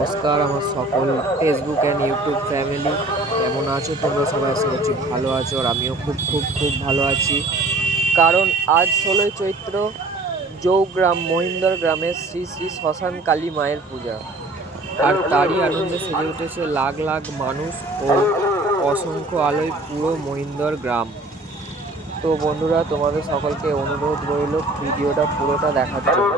নমস্কার আমার সকল ফেসবুক অ্যান্ড ইউটিউব ফ্যামিলি, কেমন আছো তোমরা সবাই? আশা করছি ভালো আছো, আর আমিও খুব খুব খুব ভালো আছি। কারণ আজ 16ই চৈত্র, জৌগ্রাম মহিন্দর গ্রামের শ্রী শ্রী শ্মশান কালী মায়ের পূজা, আর তারই আনন্দে সেজে উঠেছে লাখ লাখ মানুষ ও অসংখ্য আলোয় পুরো মহিন্দর গ্রাম। তো বন্ধুরা, তোমাদের সকলকে অনুরোধ রইল ভিডিওটা পুরোটা দেখার জন্য।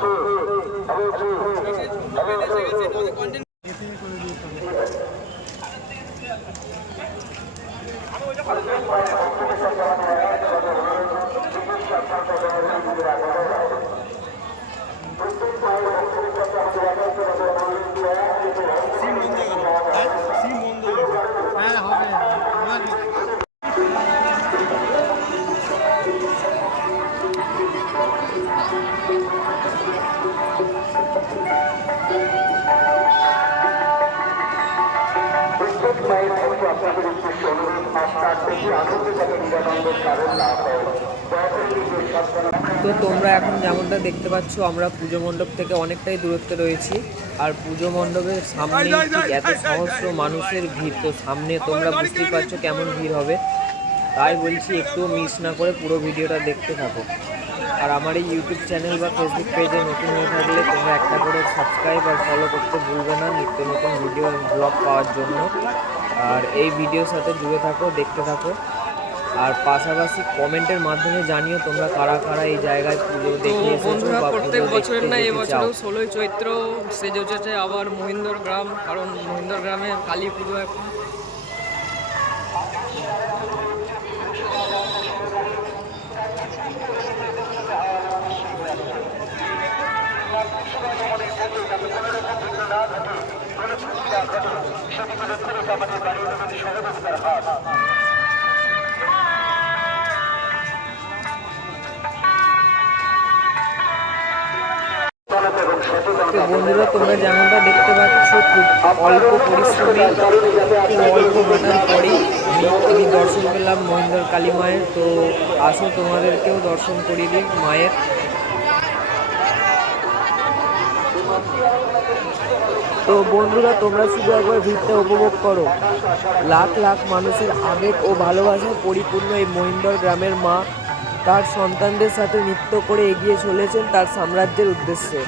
তো তোমরা এখন যেমনটা দেখতে পাচ্ছ, আমরা পুজো মণ্ডপ থেকে অনেকটাই দূরত্বে রয়েছি, আর পুজো মণ্ডপের সামনে ঠিক এত সহস্র মানুষের ভিড়। তো সামনে তোমরা বুঝতেই পারছো কেমন ভিড় হবে, তাই বলছি একটুও মিস না করে পুরো ভিডিওটা দেখতে থাকো। আর আমার এই ইউটিউব চ্যানেল বা ফেসবুক পেজে নতুন হয়ে থাকলে তোমরা একটা করে সাবস্ক্রাইব আর ফলো করতে ভুলবে না, নিত্য নতুন ভিডিও ব্লগ পাওয়ার জন্য। আর এই ভিডিওর সাথে জুড়ে থাকো, দেখতে থাকো, আর পাশাপাশি কমেন্টের মাধ্যমে জানিও তোমরা কারা কারা এই জায়গায় পুজো দেখে এসেছো বা প্রত্যেক বছরের না এবছরও 16ই চৈত্র সেজে উঠেছে আবার মহিন্দর গ্রাম, কারণ মহিন্দর গ্রামে কালী পুজো এখন। তো বন্ধুরা, তোমরা যেমনটা দেখতে পাচ্ছ, খুব অল্প পরিশ্রমে, খুব অল্প হাঁটার পরেই আমি দর্শন পেলাম মহিন্দর কালী মায়ের। তো আসো তোমাদেরকেও দর্শন করিয়ে দিই মায়ের। তো বন্ধুরা, তোমরা শুধু একবার ভিড়টা উপভোগ করো। লাখ লাখ মানুষের আবেগ ও ভালোবাসায় পরিপূর্ণ এই মহিন্দর গ্রামের মা তার সন্তানদের সাথে নৃত্য করে এগিয়ে চলেছেন তার সাম্রাজ্যের উদ্দেশ্যে।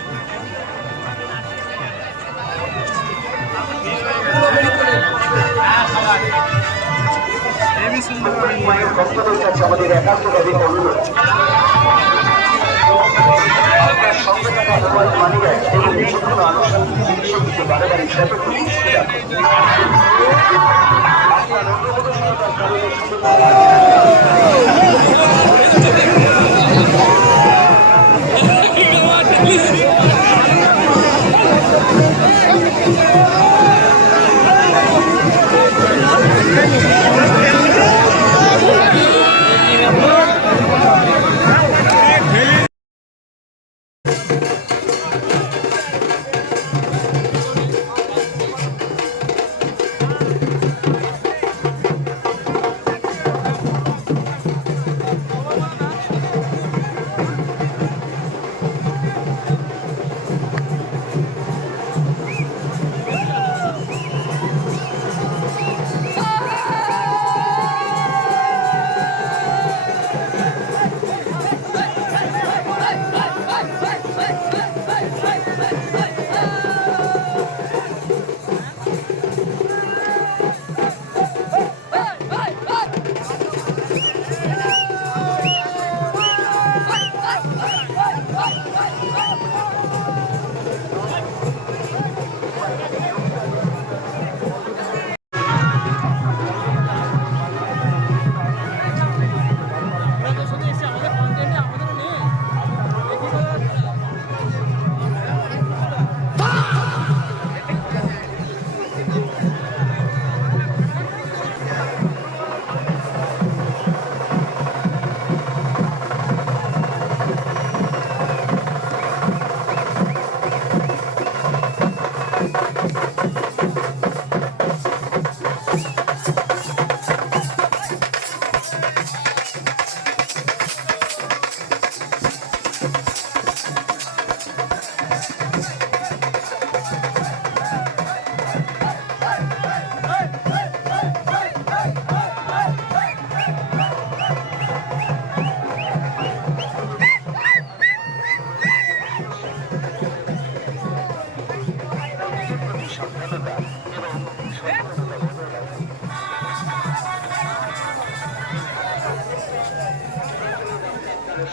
সচেতনতা এবং সচেতনতা বজায় রাখুন।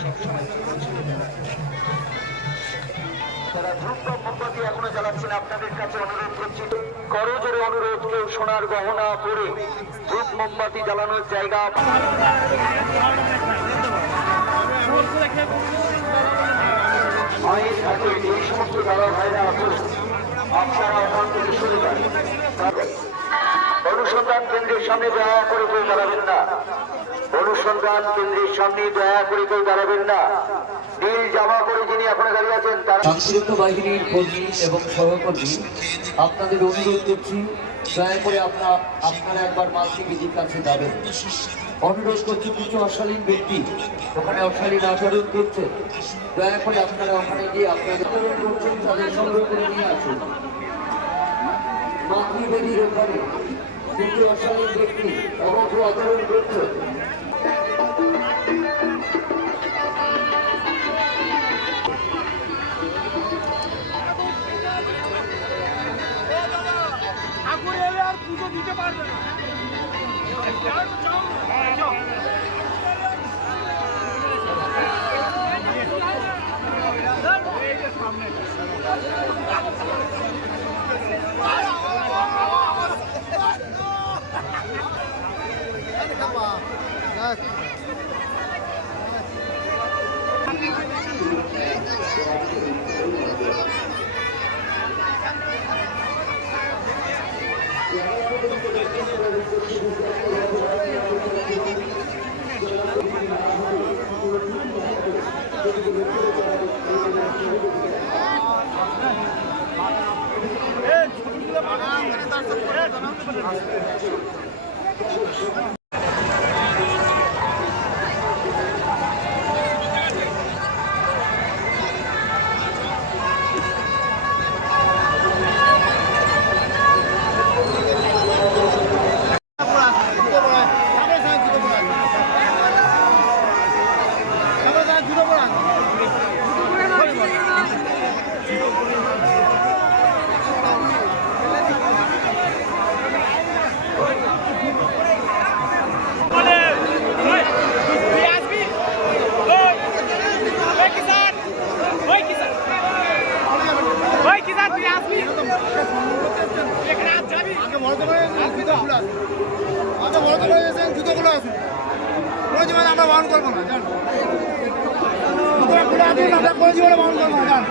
সবসময় যারা ধূপ মোমবাতি এখনো জ্বালাচ্ছেন আপনাদের কাছে অনুরোধ করছি, করজোরে অনুরোধ, কেউ সোনার গহনা পরে ধূপ মোমবাতি জ্বালানোর জায়গা মায়ের কাছে এই সমস্ত দাদা ভাইরা আছেন, আপনারা ওখান থেকে সরে যান। অনুসন্ধান কেন্দ্রের সামনে দয়া করে কেউ দাঁড়াবেন না। অনুসন্ধান কেন্দ্রের সামনে দয়া করে কেউ দাঁড়াবেন না। নীল জামা পরে যিনি এখন দাঁড়িয়ে আছেন তারা শান্তিরক্ষা বাহিনীর কর্মী এবং সহকর্মী, আপনাদের অনুরোধ করছি দয়া করে আপনারা একবার মাতৃবিধির কাছে যাবেন। অনুরোধ করছি, কিছু অশালীন ব্যক্তি ওখানে অশালীন আচরণ করছে, দয়া করে আপনারা ওখানে গিয়ে আপনাদের আচরণ করছেন তাদের সংগ্রহ করে নিয়ে আসুন। মাতৃবেদীর ওখানে কিছু অশালীন ব্যক্তি অবৈধ আচরণ করছে। আর পুজো দিতে পারবে না। আমরা বারণ করবো না, জান আমরা কোনো জীবনে বারণ করবো না, জান।